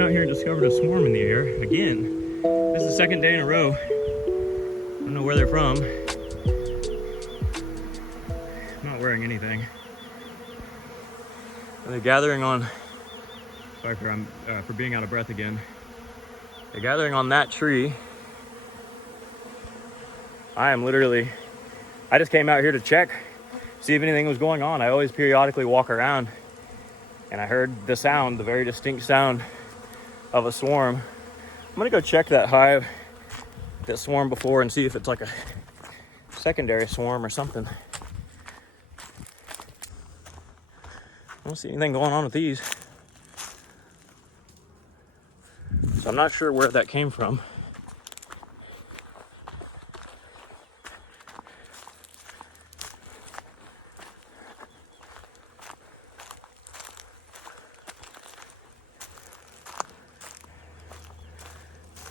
came out here and discovered a swarm in the air again. This is the second day in a row. I don't know where they're from. I'm not wearing anything. They're gathering on, sorry for being out of breath again. They're gathering on that tree. I just came out here to check, see if anything was going on. I always periodically walk around, and I heard the sound, the very distinct sound of a swarm. I'm gonna go check that hive that swarmed before and see if it's like a secondary swarm or something. I don't see anything going on with these. So I'm not sure where that came from.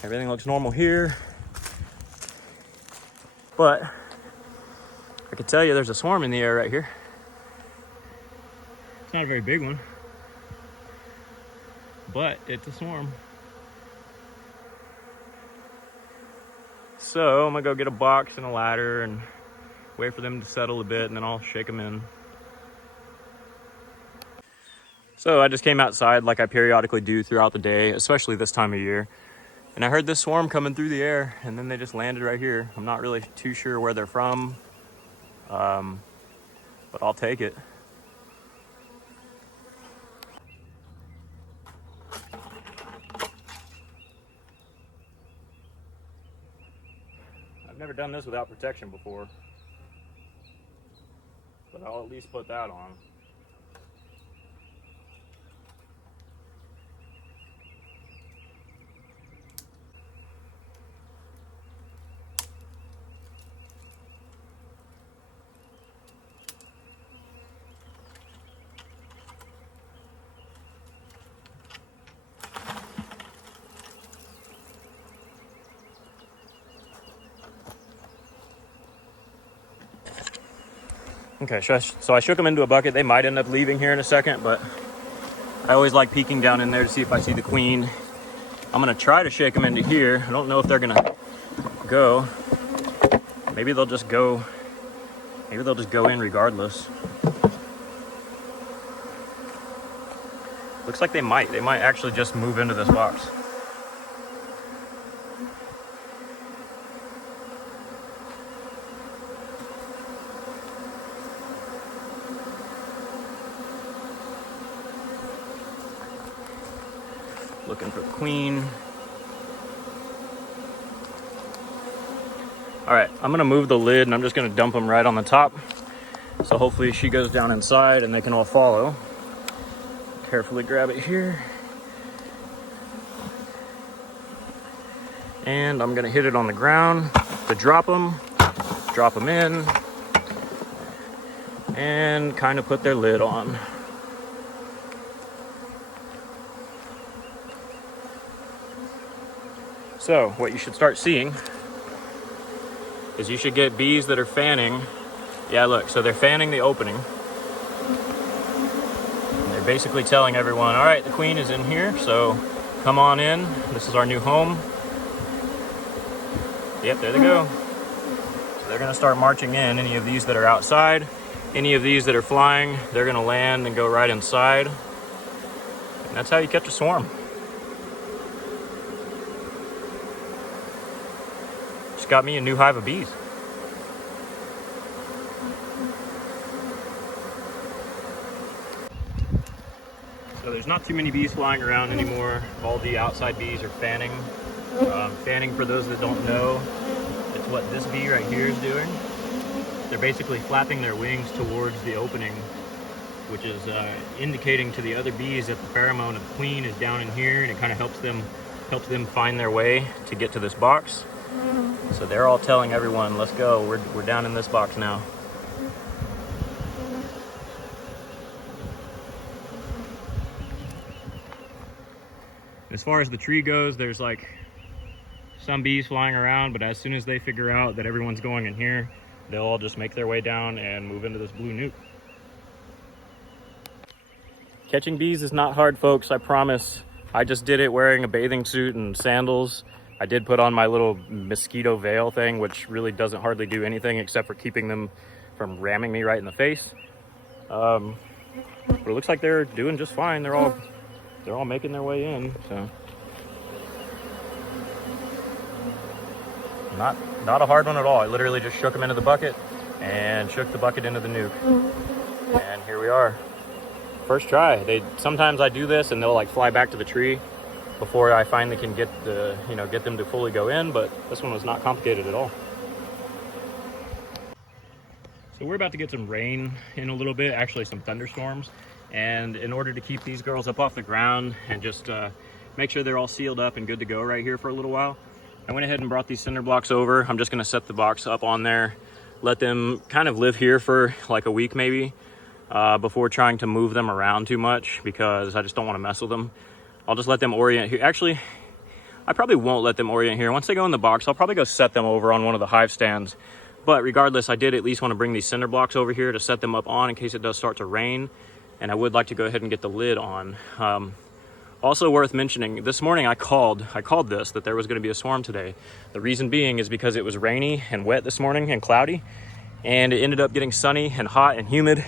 Everything looks normal here, but I can tell you there's a swarm in the air right here. It's not a very big one, but it's a swarm. So I'm gonna go get a box and a ladder and wait for them to settle a bit, and then I'll shake them in. So I just came outside like I periodically do throughout the day, especially this time of year. And I heard this swarm coming through the air, and then they just landed right here. I'm not really too sure where they're from, but I'll take it. I've never done this without protection before, but I'll at least put that on. Okay, so I shook them into a bucket. They might end up leaving here in a second, but I always like peeking down in there to see if I see the queen. I'm gonna try to shake them into here. I don't know if they're gonna go. Maybe they'll just go in regardless. Looks like they might actually just move into this box. Looking for the queen. All right, I'm gonna move the lid and I'm just gonna dump them right on the top. So hopefully she goes down inside and they can all follow. Carefully grab it here. And I'm gonna hit it on the ground to drop them in, and kind of put their lid on. So what you should start seeing is you should get bees that are fanning. Yeah, look, so they're fanning the opening. And they're basically telling everyone, all right, the queen is in here, so come on in. This is our new home. Yep, there they go. So they're gonna start marching in. Any of these that are outside, any of these that are flying, they're gonna land and go right inside. And that's how you catch a swarm. Got me a new hive of bees. So there's not too many bees flying around anymore. All the outside bees are fanning. Fanning, for those that don't know, it's what this bee right here is doing. They're basically flapping their wings towards the opening, which is indicating to the other bees that the pheromone of the queen is down in here, and it kind of helps them find their way to get to this box. So they're all telling everyone, let's go, we're down in this box now. As far as the tree goes, there's like some bees flying around, but as soon as they figure out that everyone's going in here, they'll all just make their way down and move into this blue nuke. Catching bees is not hard, folks, I promise. I just did it wearing a bathing suit and sandals. I did put on my little mosquito veil thing, which really doesn't hardly do anything except for keeping them from ramming me right in the face. But it looks like they're doing just fine. They're all making their way in, so not a hard one at all. I literally just shook them into the bucket and shook the bucket into the nuke, and here we are. First try. Sometimes I do this and they'll like fly back to the tree before I finally can get them to fully go in, but this one was not complicated at all. So we're about to get some rain in a little bit, actually some thunderstorms, and in order to keep these girls up off the ground and just make sure they're all sealed up and good to go right here for a little while, I went ahead and brought these cinder blocks over. I'm just gonna set the box up on there, let them kind of live here for like a week maybe, before trying to move them around too much, because I just don't want to mess with them. I'll just let them orient here. Actually, I probably won't let them orient here. Once they go in the box, I'll probably go set them over on one of the hive stands. But regardless, I did at least want to bring these cinder blocks over here to set them up on in case it does start to rain. And I would like to go ahead and get the lid on. Also worth mentioning, this morning I called this, that there was going to be a swarm today. The reason being is because it was rainy and wet this morning and cloudy. And it ended up getting sunny and hot and humid.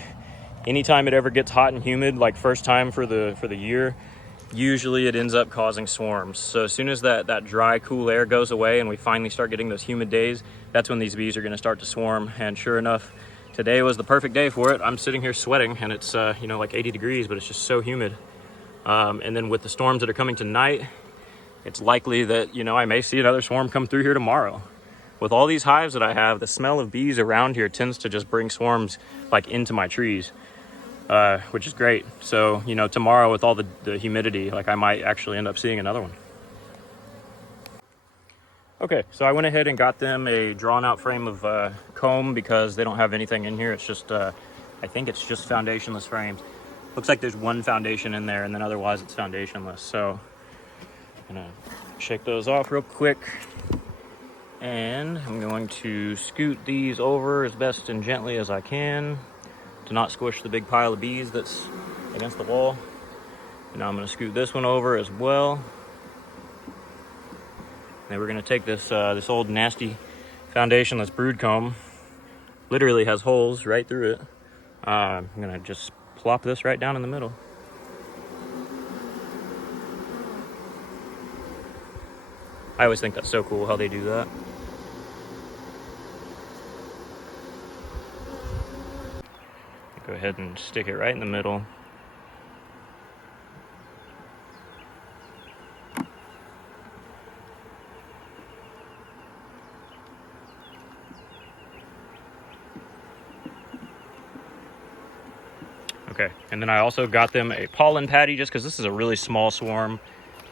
Anytime it ever gets hot and humid, like first time for the year, usually it ends up causing swarms. So as soon as that dry, cool air goes away and we finally start getting those humid days, that's when these bees are going to start to swarm. And sure enough, today was the perfect day for it. I'm sitting here sweating and it's like 80 degrees, but it's just so humid. And then with the storms that are coming tonight, it's likely that I may see another swarm come through here tomorrow. With all these hives that I have, the smell of bees around here tends to just bring swarms like into my trees. Which is great. So, tomorrow with all the humidity, like I might actually end up seeing another one. Okay, so I went ahead and got them a drawn out frame of comb because they don't have anything in here. It's just, I think it's just foundationless frames. Looks like there's one foundation in there and then otherwise it's foundationless. So I'm gonna shake those off real quick. And I'm going to scoot these over as best and gently as I can to not squish the big pile of bees that's against the wall. And now I'm going to scoot this one over as well. Then we're going to take this old nasty foundationless brood comb. Literally has holes right through it. I'm going to just plop this right down in the middle. I always think that's so cool how they do that. Go ahead and stick it right in the middle. Okay, and then I also got them a pollen patty just because this is a really small swarm,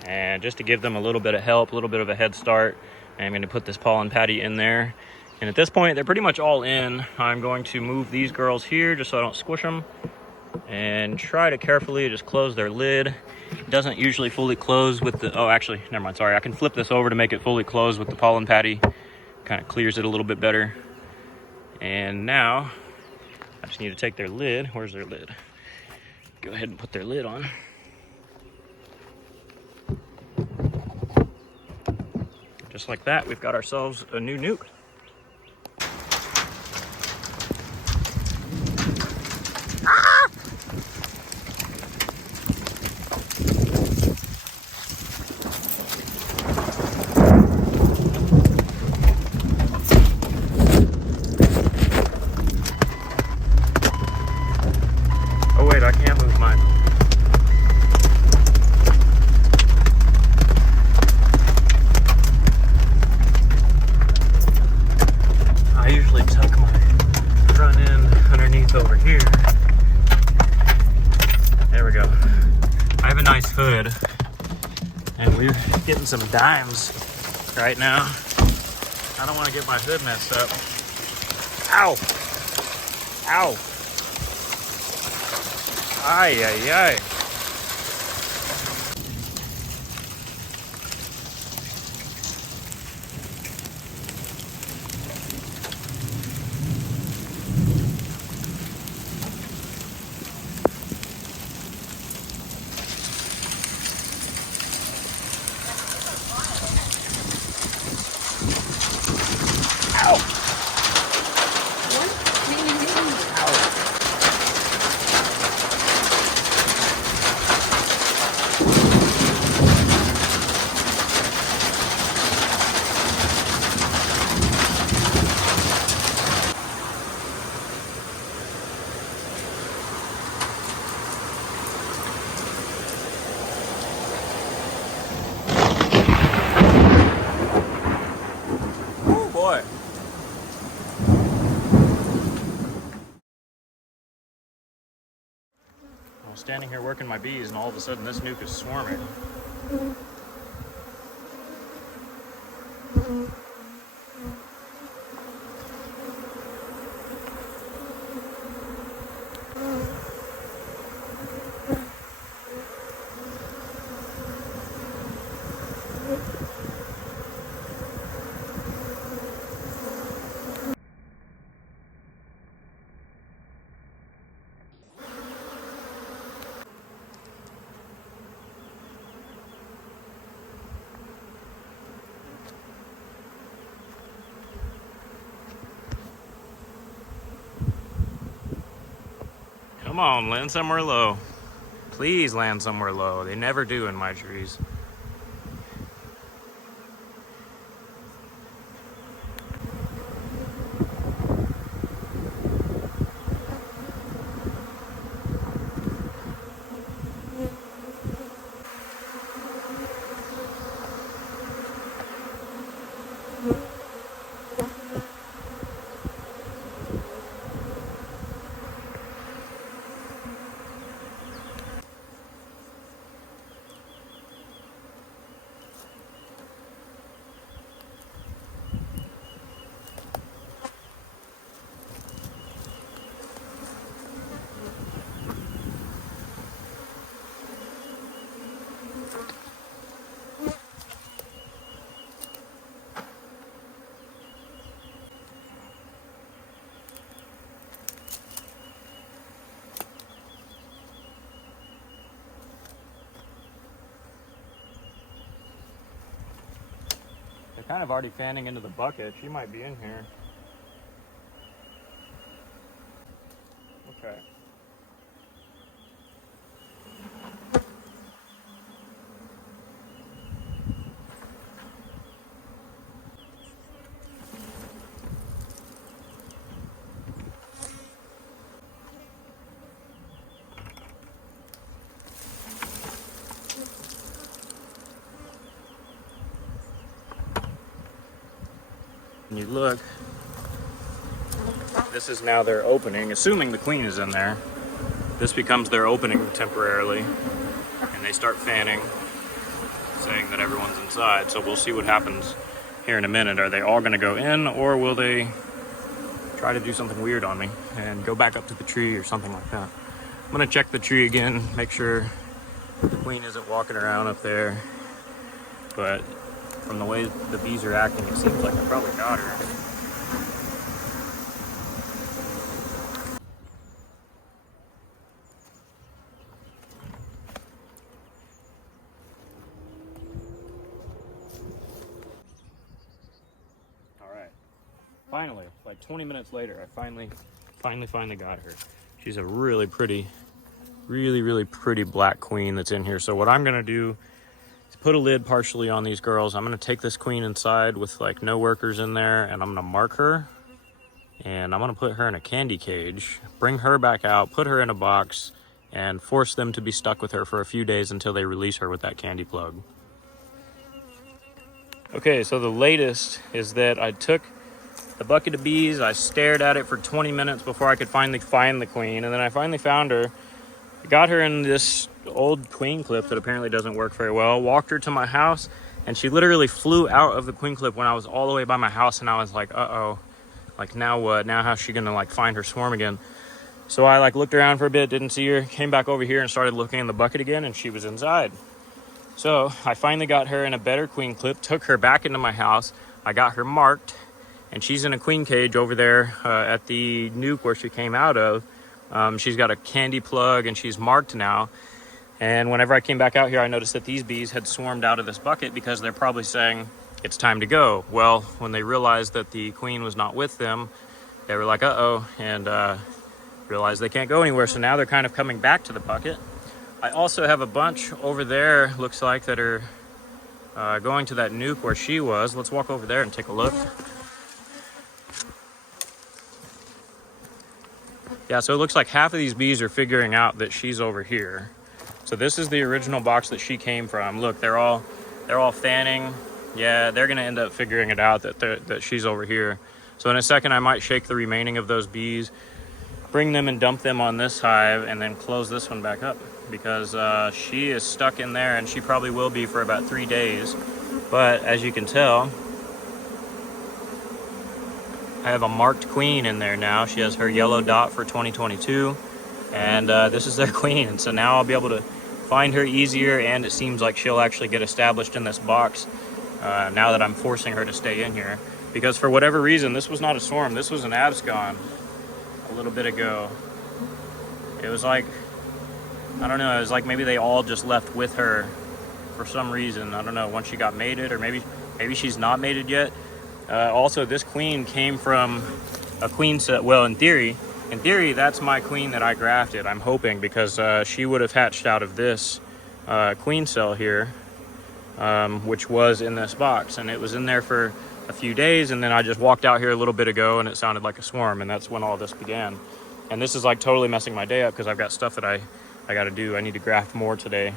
and just to give them a little bit of help, a little bit of a head start, I'm going to put this pollen patty in there. And at this point, they're pretty much all in. I'm going to move these girls here just so I don't squish them and try to carefully just close their lid. It doesn't usually fully close with the, oh, actually, never mind, sorry. I can flip this over to make it fully close with the pollen patty. Kind of clears it a little bit better. And now, I just need to take their lid. Where's their lid? Go ahead and put their lid on. Just like that, we've got ourselves a new nuke. Oh wait, I can't move mine. I usually tuck my front end underneath over here. There we go. I have a nice hood, and we're getting some dimes right now. I don't want to get my hood messed up. Ow! Ow! Ay, ay, ay. standing here working my bees, and all of a sudden this nuke is swarming. Come on, land somewhere low. Please land somewhere low. They never do in my trees. They're kind of already fanning into the bucket. She might be in here. Okay. And you look, this is now their opening, assuming the queen is in there. This becomes their opening temporarily, and they start fanning, saying that everyone's inside. So we'll see what happens here in a minute. Are they all gonna go in, or will they try to do something weird on me and go back up to the tree or something like that? I'm gonna check the tree again, make sure the queen isn't walking around up there, but from the way the bees are acting, it seems like I probably got her. All right, finally, like 20 minutes later, I finally got her. She's a really pretty black queen that's in here. So what I'm gonna do, put a lid partially on these girls. I'm gonna take this queen inside with like no workers in there, and I'm gonna mark her, and I'm gonna put her in a candy cage, bring her back out, put her in a box, and force them to be stuck with her for a few days until they release her with that candy plug. Okay, so the latest is that I took the bucket of bees, I stared at it for 20 minutes before I could finally find the queen, and then I finally found her. I got her in this old queen clip that apparently doesn't work very well, walked her to my house, and she literally flew out of the queen clip when I was all the way by my house, and I was like, uh-oh, like now what? Now how's she gonna like find her swarm again? So I like looked around for a bit, didn't see her, came back over here and started looking in the bucket again, and she was inside. So I finally got her in a better queen clip, took her back into my house. I got her marked, and she's in a queen cage over there at the nuke where she came out of. She's got a candy plug and she's marked now. And whenever I came back out here, I noticed that these bees had swarmed out of this bucket because they're probably saying it's time to go. Well, when they realized that the queen was not with them, they were like, uh-oh, and realized they can't go anywhere. So now they're kind of coming back to the bucket. I also have a bunch over there, looks like, that are going to that nuke where she was. Let's walk over there and take a look. Yeah, so it looks like half of these bees are figuring out that she's over here. So this is the original box that she came from. Look, they're all fanning. Yeah, they're gonna end up figuring it out that she's over here. So in a second, I might shake the remaining of those bees. bring them and dump them on this hive and then close this one back up, because she is stuck in there, and she probably will be for about 3 days. But as you can tell, I have a marked queen in there now. She has her yellow dot for 2022, and this is their queen. And so now I'll be able to find her easier, and it seems like she'll actually get established in this box now that I'm forcing her to stay in here. Because for whatever reason, this was not a swarm, this was an abscond a little bit ago. It was like, I don't know, it was like maybe they all just left with her for some reason. I don't know, once she got mated, or maybe she's not mated yet. Also, this queen came from a queen set. Well, in theory, that's my queen that I grafted, I'm hoping, because she would have hatched out of this queen cell here, which was in this box, and it was in there for a few days, and then I just walked out here a little bit ago and it sounded like a swarm, and that's when all this began. And this is like totally messing my day up, because I've got stuff that I got to do. I need to graft more today.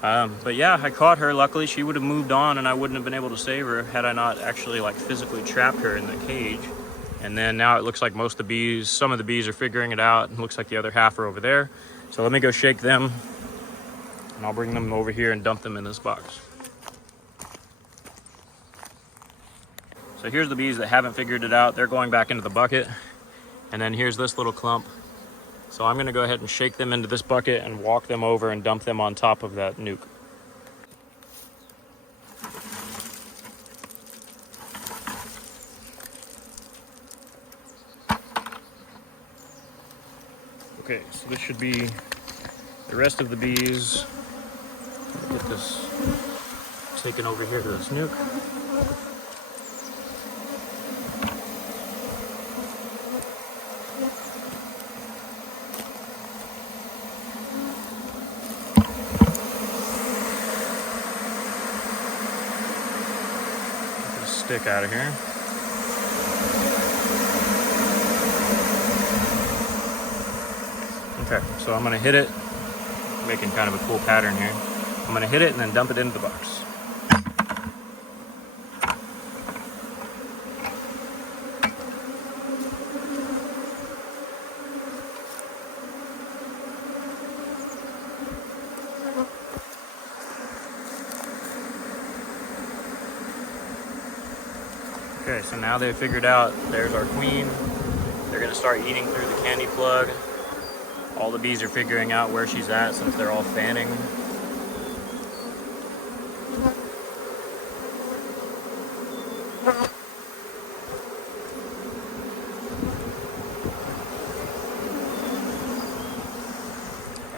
But yeah, I caught her. Luckily, she would have moved on and I wouldn't have been able to save her had I not actually like physically trapped her in the cage. And then now it looks like most of the bees, some of the bees are figuring it out. It looks like the other half are over there. So let me go shake them, and I'll bring them over here and dump them in this box. So here's the bees that haven't figured it out. They're going back into the bucket. And then here's this little clump. So I'm gonna go ahead and shake them into this bucket and walk them over and dump them on top of that nuke. Okay, so this should be the rest of the bees. Get this taken over here to this nuke. Get this stick out of here. Okay, so I'm gonna hit it, making kind of a cool pattern here. I'm gonna hit it and then dump it into the box. Okay, so now they've figured out there's our queen. They're gonna start eating through the candy plug. All the bees are figuring out where she's at since they're all fanning.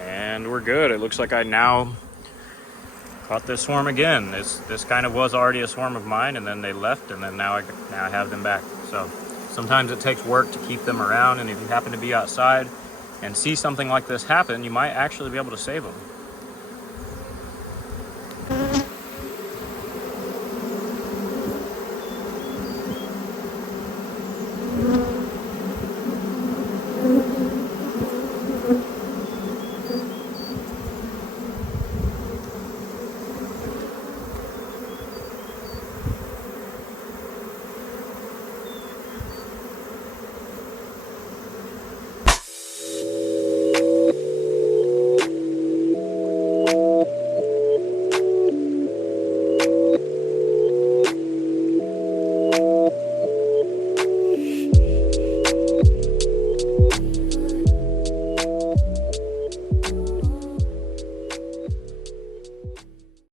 And we're good. It looks like I now caught this swarm again. This kind of was already a swarm of mine, and then they left, and then now I have them back. So sometimes it takes work to keep them around, and if you happen to be outside and see something like this happen, you might actually be able to save them.